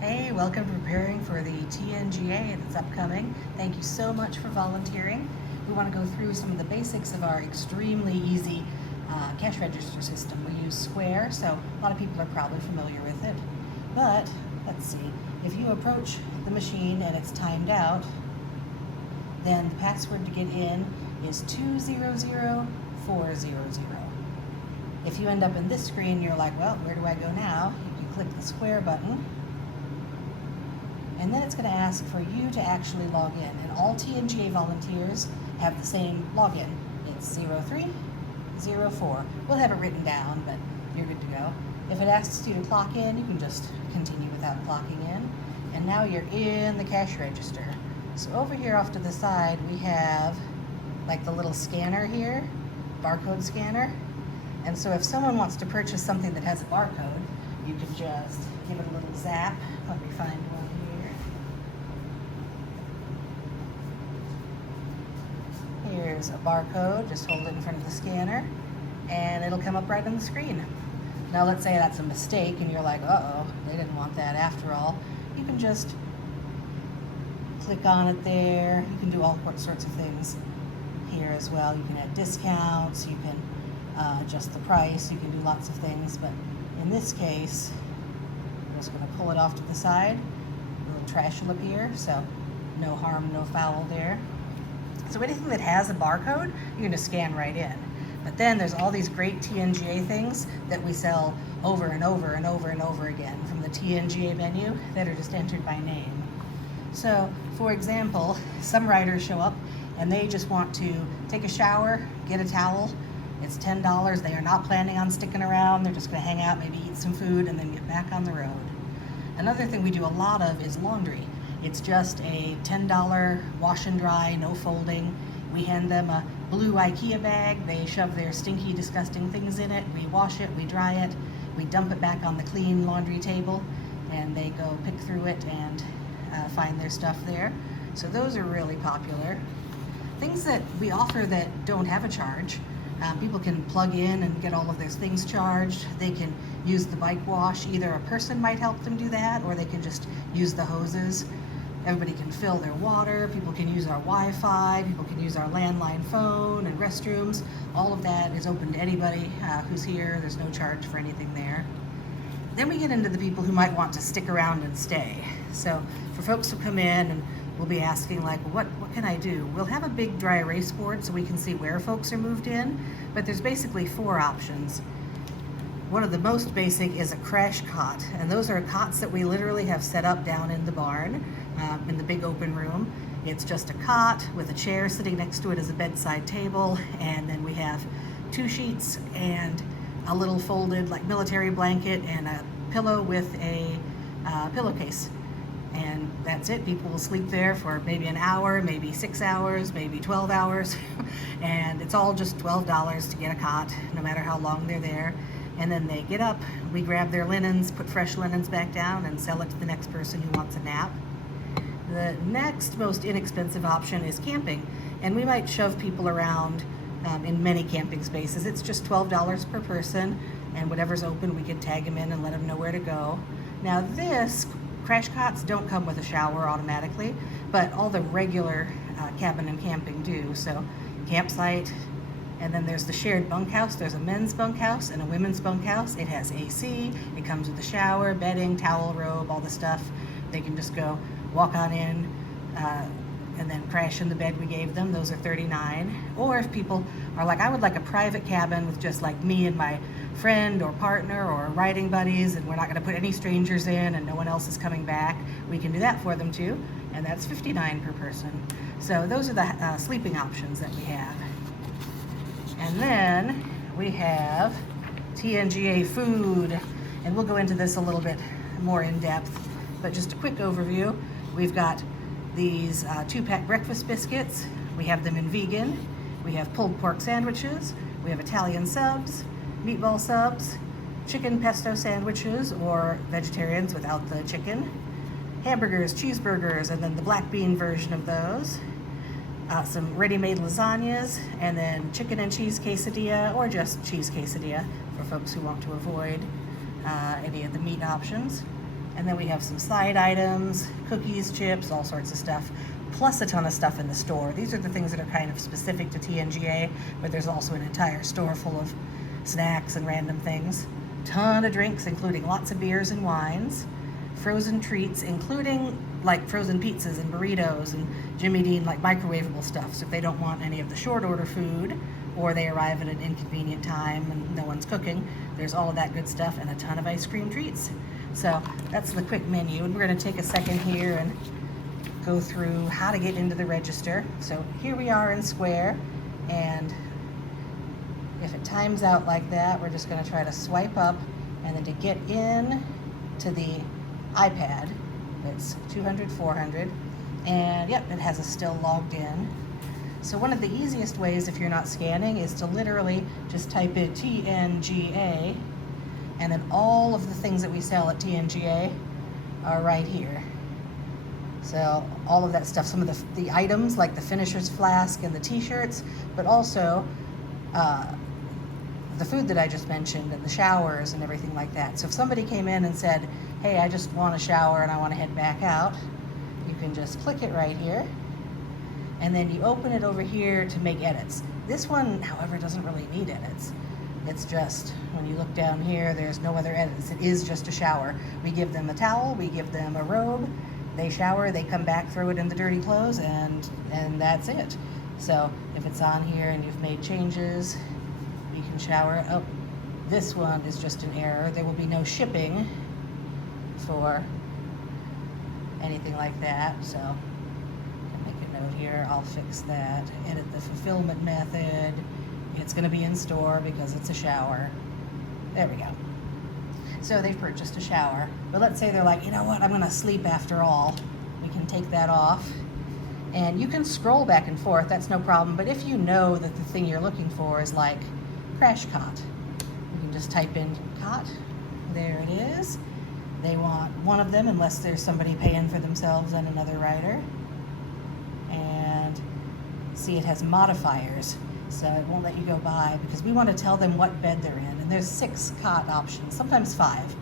Hey, welcome to preparing for the TNGA that's upcoming. Thank you so much for volunteering. We want to go through some of the basics of our extremely easy cash register system. We use Square, so a lot of people are probably familiar with it. But let's see, if you approach the machine and it's timed out, then the password to get in is 200400. If you end up in this screen, you're like, well, where do I go now? You can click the Square button. And then it's going to ask for you to actually log in. And all TNGA volunteers have the same login. It's 0304. We'll have it written down, but you're good to go. If it asks you to clock in, you can just continue without clocking in. And now you're in the cash register. So over here off to the side, we have like the little scanner here, barcode scanner. And so if someone wants to purchase something that has a barcode, you can just give it a little zap. Let me find one here. Here's a barcode, just hold it in front of the scanner, and it'll come up right on the screen. Now let's say that's a mistake and you're like, uh-oh, they didn't want that after all. You can just click on it there. You can do all sorts of things here as well. You can add discounts, you can adjust the price, you can do lots of things, but in this case, I'm just going to pull it off to the side. A little trash will appear, so no harm, no foul there. So anything that has a barcode, you're going to scan right in. But then there's all these great TNGA things that we sell over and over and over and over again from the TNGA menu that are just entered by name. So, for example, some riders show up and they just want to take a shower, get a towel. It's $10. They are not planning on sticking around. They're just going to hang out, maybe eat some food, and then get back on the road. Another thing we do a lot of is laundry. It's just a $10 wash and dry, no folding. We hand them a blue IKEA bag. They shove their stinky, disgusting things in it. We wash it, we dry it, we dump it back on the clean laundry table, and they go pick through it and find their stuff there. So those are really popular. Things that we offer that don't have a charge. People can plug in and get all of their things charged. They can use the bike wash. Either a person might help them do that, or they can just use the hoses. Everybody can fill their water. People can use our Wi-Fi. People can use our landline phone and restrooms. All of that is open to anybody who's here. There's no charge for anything there. Then we get into the people who might want to stick around and stay. So for folks who come in and we'll be asking like, what can I do? We'll have a big dry erase board so we can see where folks are moved in, but there's basically 4 options. One of the most basic is a crash cot, and those are cots that we literally have set up down in the barn, in the big open room. It's just a cot with a chair sitting next to it as a bedside table, and then we have 2 sheets and a little folded like military blanket and a pillow with a pillowcase. And that's it. People will sleep there for maybe an hour, maybe 6 hours, maybe 12 hours. And it's all just $12 to get a cot, no matter how long they're there. And then they get up, we grab their linens, put fresh linens back down, and sell it to the next person who wants a nap. The next most inexpensive option is camping. And we might shove people around in many camping spaces. It's just $12 per person, and whatever's open, we can tag them in and let them know where to go. Now this crash cots don't come with a shower automatically, but all the regular cabin and camping do. So campsite, and then there's the shared bunkhouse. There's a men's bunkhouse and a women's bunkhouse. It has AC, it comes with a shower, bedding, towel, robe, all the stuff. They can just go walk on in and then crash in the bed we gave them. Those are $39. Or if people are like, I would like a private cabin with just like me and my friend or partner or riding buddies, and we're not going to put any strangers in and no one else is coming back, we can do that for them too, and that's $59 per person. So those are the sleeping options that we have. And then we have TNGA food, and we'll go into this a little bit more in depth, but just a quick overview. We've got these 2-pack breakfast biscuits. We have them in vegan. We have pulled pork sandwiches. We have Italian subs, meatball subs, chicken pesto sandwiches, or vegetarians without the chicken, hamburgers, cheeseburgers, and then the black bean version of those, some ready-made lasagnas, and then chicken and cheese quesadilla, or just cheese quesadilla for folks who want to avoid any of the meat options. And then we have some side items, cookies, chips, all sorts of stuff, plus a ton of stuff in the store. These are the things that are kind of specific to TNGA, but there's also an entire store full of snacks and random things. Ton of drinks, including lots of beers and wines. Frozen treats, including like frozen pizzas and burritos and Jimmy Dean, like microwavable stuff. So if they don't want any of the short order food, or they arrive at an inconvenient time and no one's cooking, there's all of that good stuff and a ton of ice cream treats. So that's the quick menu, and we're going to take a second here and go through how to get into the register. So here we are in Square, and if it times out like that, we're just going to try to swipe up, and then to get in to the iPad, it's 200, 400, and yep, it has us still logged in. So one of the easiest ways, if you're not scanning, is to literally just type in TNGA, and then all of the things that we sell at TNGA are right here. So all of that stuff, some of the items like the finisher's flask and the t-shirts, but also the food that I just mentioned and the showers and everything like that. So if somebody came in and said, hey, I just want a shower and I want to head back out, you can just click it right here, and then you open it over here to make edits. This one, however, doesn't really need edits. It's just, when you look down here, there's no other edits. It is just a shower. We give them a towel, we give them a robe, they shower, they come back, throw it in the dirty clothes, and that's it. So if it's on here and you've made changes, you can shower. Oh, this one is just an error. There will be no shipping for anything like that. So I can make a note here. I'll fix that. Edit the fulfillment method. It's going to be in store because it's a shower. There we go. So they've purchased a shower. But let's say they're like, you know what, I'm going to sleep after all. We can take that off. And you can scroll back and forth. That's no problem. But if you know that the thing you're looking for is like crash cot, you can just type in cot. There it is. They want one of them unless there's somebody paying for themselves and another rider. And see, it has modifiers. So it won't let you go by because we want to tell them what bed they're in. And there's 6 cot options, sometimes 5.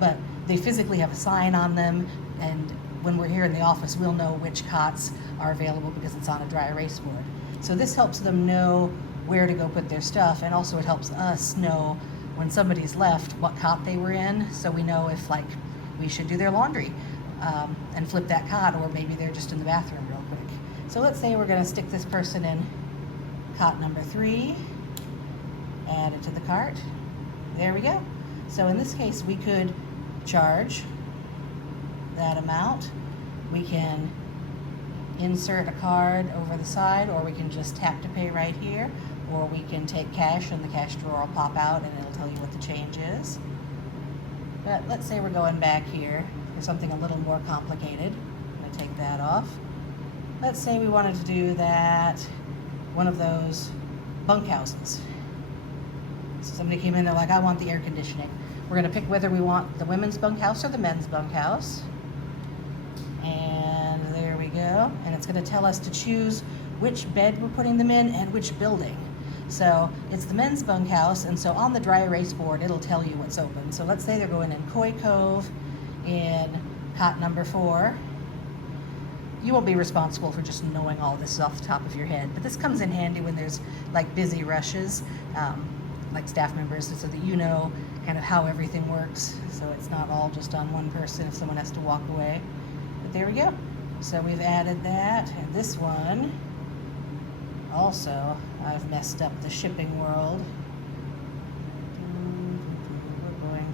But they physically have a sign on them, and when we're here in the office, we'll know which cots are available because it's on a dry erase board. So this helps them know where to go put their stuff, and also it helps us know when somebody's left what cot they were in, so we know if like we should do their laundry and flip that cot, or maybe they're just in the bathroom real quick. So let's say we're going to stick this person in cot number 3, add it to the cart. There we go. So in this case, we could charge that amount. We can insert a card over the side, or we can just tap to pay right here, or we can take cash and the cash drawer will pop out and it'll tell you what the change is. But let's say we're going back here for something a little more complicated. I'm going to take that off. Let's say we wanted to do that, one of those bunkhouses. So somebody came in, they're like, I want the air conditioning. We're going to pick whether we want the women's bunkhouse or the men's bunkhouse. And there we go. And it's going to tell us to choose which bed we're putting them in and which building. So it's the men's bunkhouse, and so on the dry erase board, it'll tell you what's open. So let's say they're going in Koi Cove in cot number 4. You won't be responsible for just knowing all this off the top of your head, but this comes in handy when there's like busy rushes, like staff members, so that you know kind of how everything works, so it's not all just on one person if someone has to walk away. But there we go. So we've added that, and this one also, I've messed up the shipping world. We're going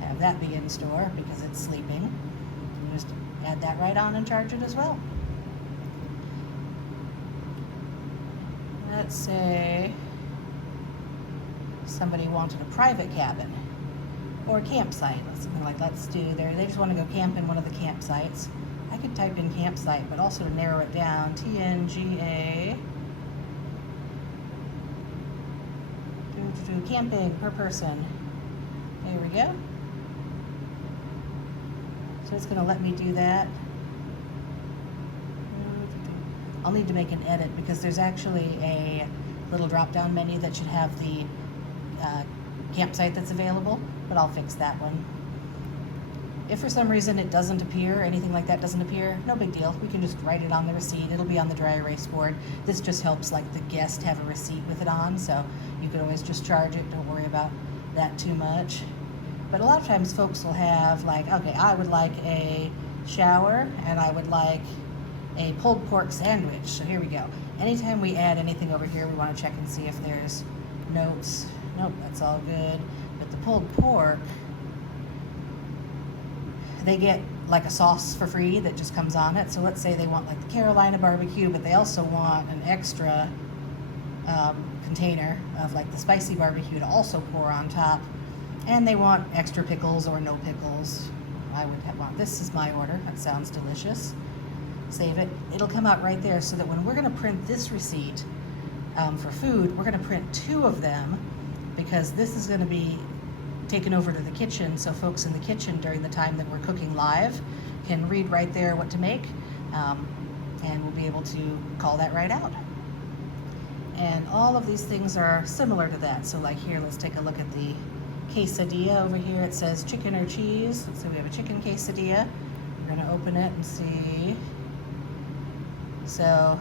to have that be in store because it's sleeping. You just add that right on and charge it as well. Let's say somebody wanted a private cabin or a campsite. Something like let's do there. They just want to go camp in one of the campsites. I could type in campsite, but also to narrow it down, TNGA. Camping per person. There we go. So it's going to let me do that. I'll need to make an edit because there's actually a little drop-down menu that should have the campsite that's available, but I'll fix that one. If for some reason it doesn't appear, anything like that doesn't appear, no big deal. We can just write it on the receipt. It'll be on the dry erase board. This just helps like the guest have a receipt with it on, so you could always just charge it. Don't worry about that too much. But a lot of times folks will have like, okay, I would like a shower and I would like a pulled pork sandwich. So here we go. Anytime we add anything over here, we want to check and see if there's notes. Nope, that's all good. But the pulled pork, they get like a sauce for free that just comes on it. So let's say they want like the Carolina barbecue, but they also want an extra container of like the spicy barbecue to also pour on top. And they want extra pickles or no pickles. I would want, this is my order. That sounds delicious. Save it. It'll come out right there so that when we're gonna print this receipt for food, we're gonna print 2 of them because this is gonna be taken over to the kitchen, so folks in the kitchen during the time that we're cooking live can read right there what to make, and we'll be able to call that right out. And all of these things are similar to that. So like here, let's take a look at the quesadilla over here. It says chicken or cheese. So we have a chicken quesadilla. We're gonna open it and see. So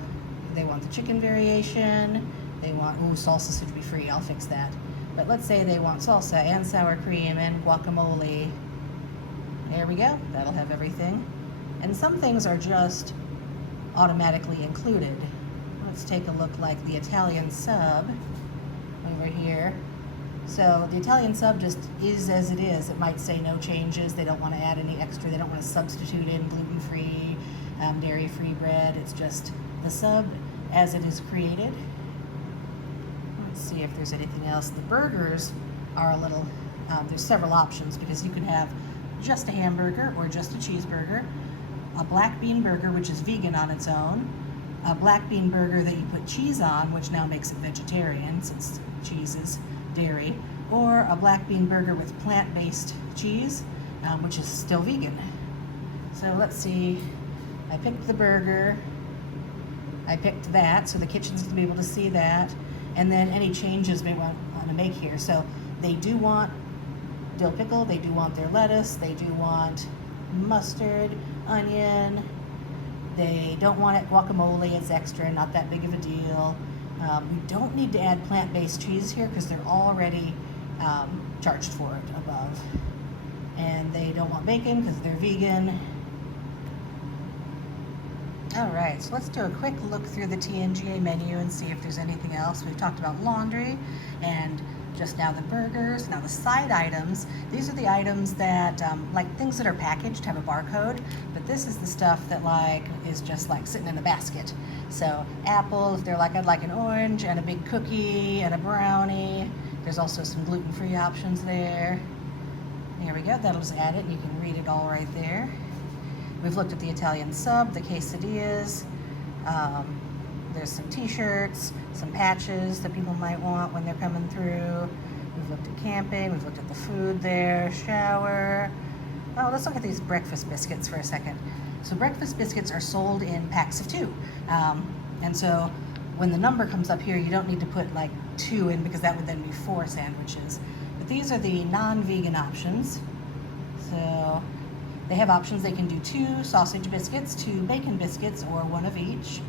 they want the chicken variation. They want, ooh, salsa should be free. I'll fix that. But let's say they want salsa and sour cream and guacamole. There we go. That'll have everything. And some things are just automatically included. Let's take a look like the Italian sub over here. So the Italian sub just is as it is. It might say no changes. They don't want to add any extra. They don't want to substitute in gluten-free, dairy-free bread. It's just the sub as it is created. Let's see if there's anything else. The burgers are a little, there's several options because you can have just a hamburger or just a cheeseburger, a black bean burger, which is vegan on its own, a black bean burger that you put cheese on, which now makes it vegetarian since cheese is dairy, or a black bean burger with plant-based cheese, which is still vegan. So let's see, I picked the burger, I picked that, so the kitchen's gonna be able to see that, and then any changes we want to make here. So they do want dill pickle, they do want their lettuce, they do want mustard, onion, they don't want it guacamole, it's extra, not that big of a deal. We don't need to add plant-based cheese here because they're already charged for it above. And they don't want bacon because they're vegan. All right, so let's do a quick look through the TNGA menu and see if there's anything else. We've talked about laundry and just now the burgers. Now the side items, these are the items that, like things that are packaged have a barcode, but this is the stuff that like is just like sitting in a basket. So apple, if they're like, I'd like an orange and a big cookie and a brownie. There's also some gluten-free options there. There we go, that'll just add it and you can read it all right there. We've looked at the Italian sub, the quesadillas. There's some t-shirts, some patches that people might want when they're coming through. We've looked at camping, we've looked at the food there, shower. Oh, let's look at these breakfast biscuits for a second. So breakfast biscuits are sold in packs of 2. And so when the number comes up here, you don't need to put like 2 in because that would then be 4 sandwiches. But these are the non-vegan options. So they have options. They can do 2 sausage biscuits, 2 bacon biscuits, or 1 of each.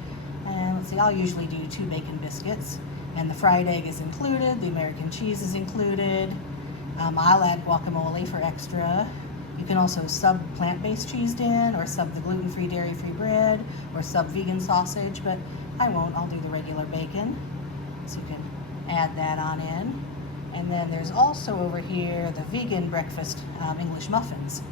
And let's see, I'll usually do 2 bacon biscuits. And the fried egg is included, the American cheese is included. I'll add guacamole for extra. You can also sub plant-based cheese in, or sub the gluten-free, dairy-free bread, or sub vegan sausage, but I won't, I'll do the regular bacon. So you can add that on in. And then there's also over here the vegan breakfast English muffins.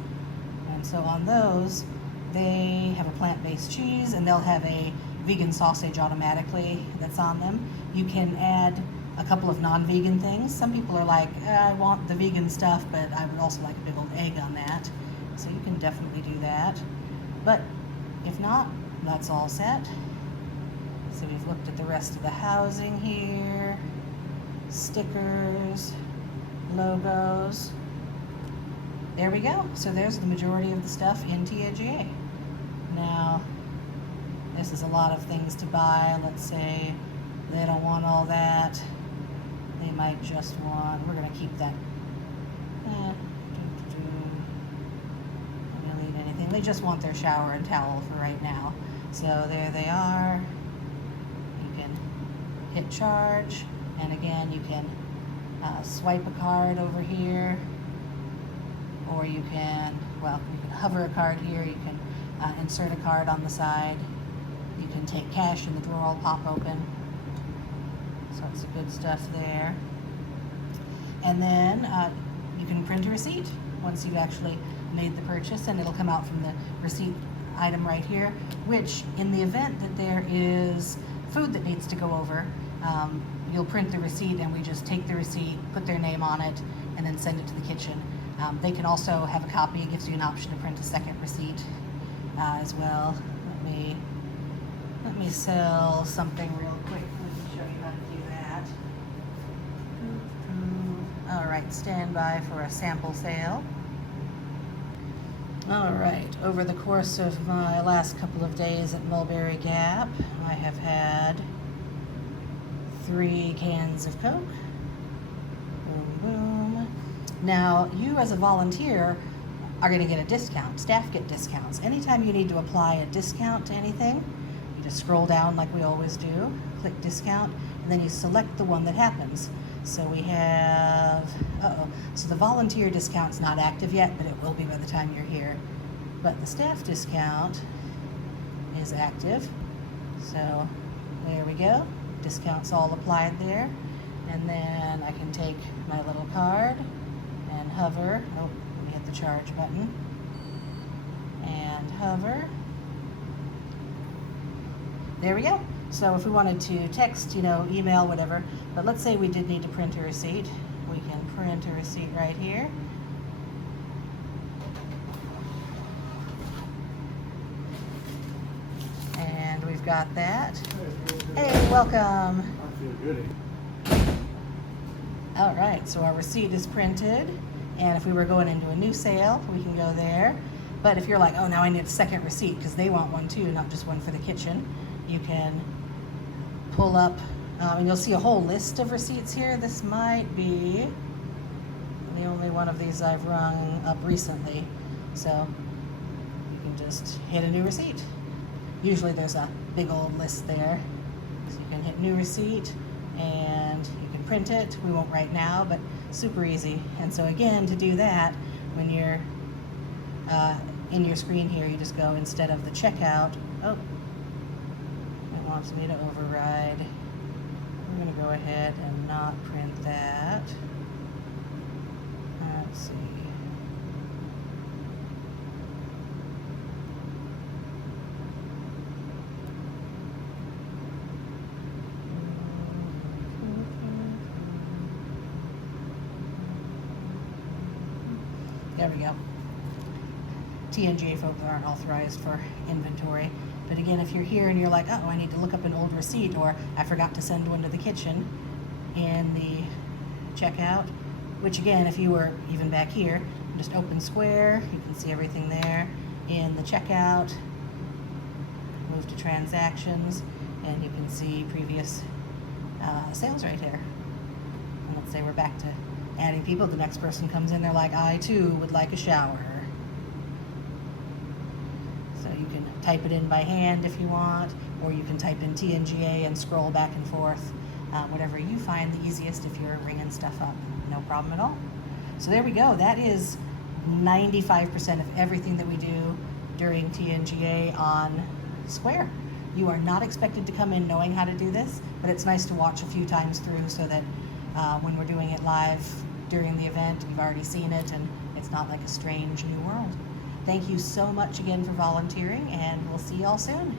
And so on those, they have a plant-based cheese and they'll have a vegan sausage automatically that's on them. You can add a couple of non-vegan things. Some people are like, I want the vegan stuff, but I would also like a big old egg on that. So you can definitely do that. But if not, that's all set. So we've looked at the rest of the housing here. Stickers, logos. There we go. So there's the majority of the stuff in TNGA. Now, this is a lot of things to buy. Let's say they don't want all that. they might just want, we're going to keep that. Really anything. They just want their shower and towel for right now. So there they are. You can hit charge, and again you can swipe a card over here, or you can, well, you can hover a card here, you can insert a card on the side, you can take cash and the drawer will pop open. So it's the good stuff there. And then you can print a receipt once you've actually made the purchase, and it'll come out from the receipt item right here, which in the event that there is food that needs to go over, you'll print the receipt and we just take the receipt, put their name on it, and then send it to the kitchen. They can also have a copy. It gives you an option to print a second receipt as well. Let me sell something real quick. Let me show you how to do that. All right, stand by for a sample sale. All right, over the course of my last couple of days at Mulberry Gap, I have had 3 cans of Coke. Boom, boom. Now, you as a volunteer are going to get a discount. Staff get discounts. Anytime you need to apply a discount to anything, you just scroll down like we always do, click discount, and then you select the one that happens. So we have, so the volunteer discount's not active yet, but it will be by the time you're here. But the staff discount is active. So there we go. Discounts all applied there. And then I can take my little card and hover. Oh, let me hit the charge button. And hover. There we go. So if we wanted to text, email, whatever, but let's say we did need to print a receipt, we can print a receipt right here. And we've got that. Hey, welcome. I feel goody. All right, so our receipt is printed, and if we were going into a new sale, we can go there. But if you're like, oh, now I need a second receipt because they want one too, not just one for the kitchen, you can pull up, and you'll see a whole list of receipts here. This might be the only one of these I've rung up recently. So you can just hit a new receipt. Usually there's a big old list there. So you can hit new receipt and you can print it. We won't right now, but super easy. And so again, to do that, when you're in your screen here, you just go, instead of the checkout, it wants me to override. I'm going to go ahead and not print that. Let's see. There we go. TNGA folks aren't authorized for inventory. But again, if you're here and you're like, oh, I need to look up an old receipt, or I forgot to send one to the kitchen in the checkout, which again, if you were even back here, just open Square, you can see everything there. In the checkout, move to transactions, and you can see previous sales right here. And let's say we're back to adding people. The next person comes in, they're like, I too would like a shower. So you can type it in by hand if you want, or you can type in TNGA and scroll back and forth, whatever you find the easiest if you're ringing stuff up. No problem at all. So there we go. That is 95% of everything that we do during TNGA on Square. You are not expected to come in knowing how to do this, but it's nice to watch a few times through so that when we're doing it live during the event, you've already seen it and it's not like a strange new world. Thank you so much again for volunteering, and we'll see y'all soon.